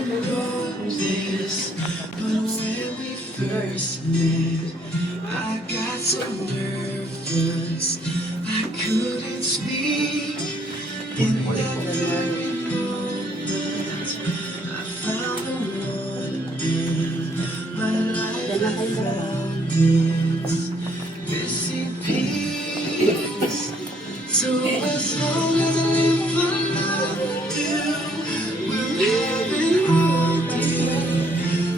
roses, but when we first met, I got so nervous I couldn't speak. In that very moment, I found the one my life found its missing piece. So as long as I live, I love you. We'll have it all, dear.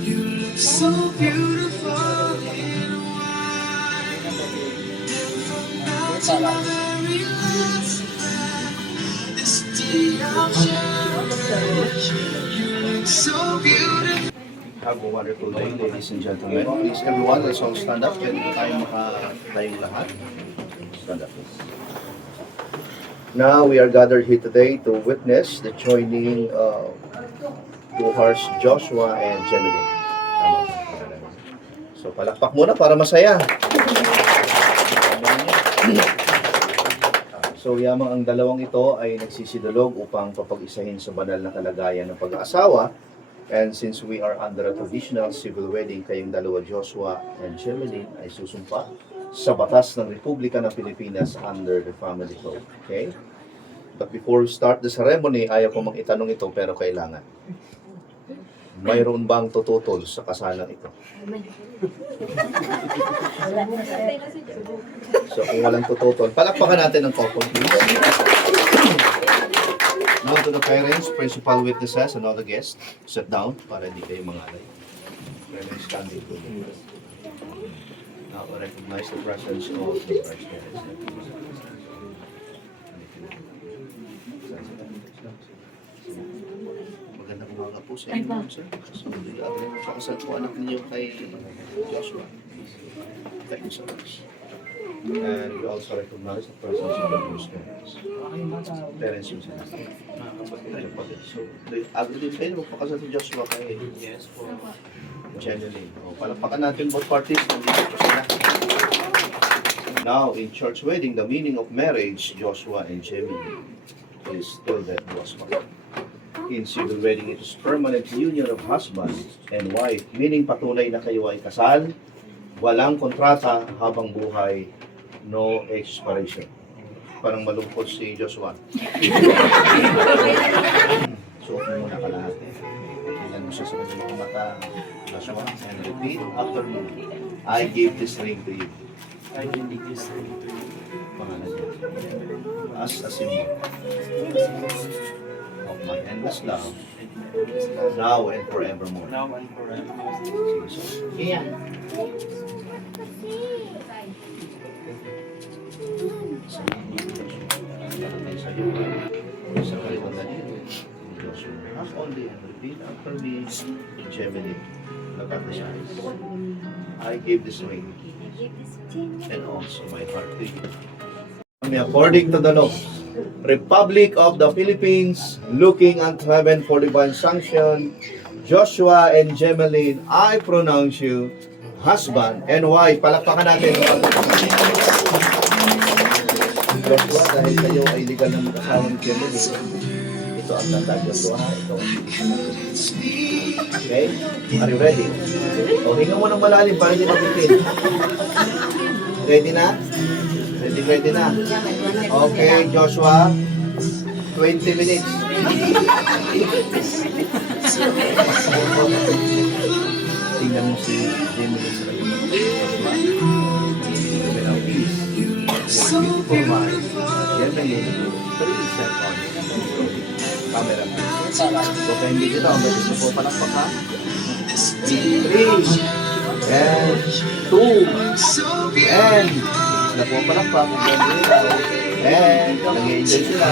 You look so beautiful in white. And from now to my very last breath, this day I'll cherish. You look so beautiful. Have a wonderful day, ladies and gentlemen. Please, everyone, let's all stand up. Pwede tayo makatayong lahat. Stand up, please. Now, we are gathered here today to witness the joining of two hearts, Joshua and Jemelyn. Tama. So, palakpak muna para masaya. So, yamang ang dalawang ito ay nagsisidulog upang papag-isahin sa banal na kalagayan ng pag-aasawa. And since we are under a traditional civil wedding, kayong dalawa, Joshua and Jemelyn, ay susumpa sa batas ng Republika ng Pilipinas under the family code. Okay? But before we start the ceremony, ayaw ko mang itanong ito, pero kailangan. Mayroon bang tututol sa kasalang ito? So kung walang tututol, palakpakan natin ang couple, please. Now to the parents, principal witnesses, and all the guests, sit down para hindi kayo mangalay. Parents standing to the now recognize the presence of the Christ parents. Magandang umaga po sa inyo, sir. So, pakasal po anak ninyo kay Joshua. Thank you so much. And we also recognize the presence of the Christ parents. Parents yung sila. So, agree din kayo magpakasal si Joshua kay Jemelyn. Palakpakan natin both parties. Nandito po sila. Now, in church wedding, the meaning of marriage, Joshua and Jemelyn, is still that gospel. In civil wedding, it is permanent union of husband and wife, meaning patunay na kayo ay kasal, walang kontrata habang buhay, no expiration. Parang malungkot si Joshua. Suot mo muna ka lahat. Tingnan mo siya sa kanyang mga mata, Joshua, and repeat after me. I gave this ring to you. I give this ring to you. Pangalan niya. As a symbol of my endless love, now and forevermore. Now and forever. Ayan. Not only and repeat after me, Jemelyn, look at the eyes. I gave this ring and also my heart to you. According to the law, Republic of the Philippines, looking unto heaven for divine sanction, Joshua and Jemelyn, I pronounce you husband and wife. Palakpakan natin. Joshua, dahil kayo ay legal na mag-asawa ni Jemelyn, ito ang tatag ng doha. Ito. Okay? Are you ready? O, hinga mo ng malalim para hindi mapipin. Ready na? Ready na? Okay, Joshua. 20 minutes. Tingnan mo si Jemelyn sa Joshua. Without peace. Beautiful mind. Jemelyn, 3 seconds. Camera. So, kaya hindi dito. May gusto po palakpak ha. 3 and 2 and na po palakpak. And nag-enjoy sila.